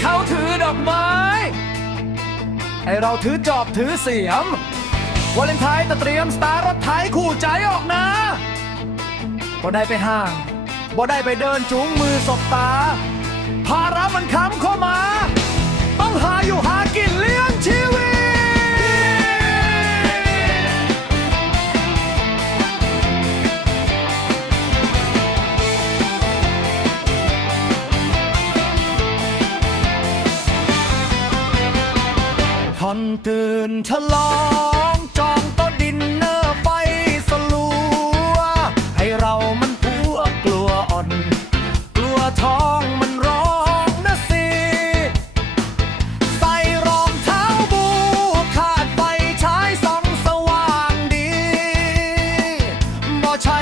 เขาถือดอกไม้ ไอเราถือจอบถือเสียมวาเลนไทน์จะเตรียมสตาร์รถไถคู่ใจออกนะบ่ได้ไปห้างบ่ได้ไปเดินจูงมือสบตา ภาระมันค้ำเข้ามา ฉันตื่นฉลองจองต๊ะดินเนอร์ไปสลัว ให้เรามันผัวกลัวอ่อน กลัวท้องมันร้องนะสิ ใส่รองเท้าบูขาดไฟใช้สองสว่างดีบ่ใช่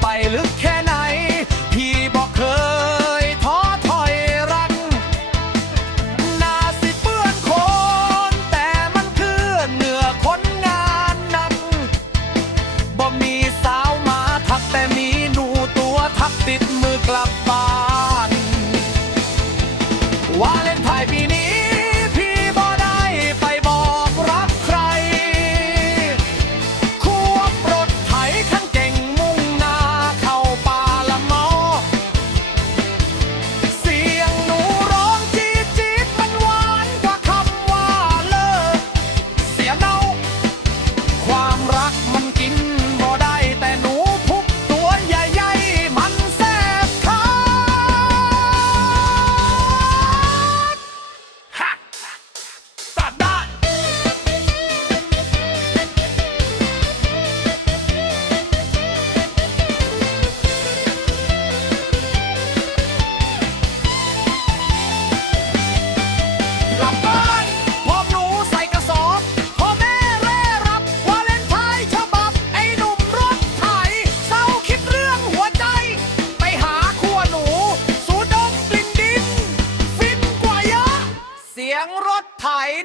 ไปลึกแค่ไหน พี่บอกเคยท้อถอยรักนาสิเปื้อนคน แต่มันคือเหนือคนงานนักบ่มีสาวมาทักแต่มีหนูตัวทักติดมือกลับบ้าน วาเลนไทยปีนี้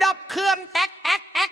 ดับเครื่องแอ๊กแอ๊กแอ๊ก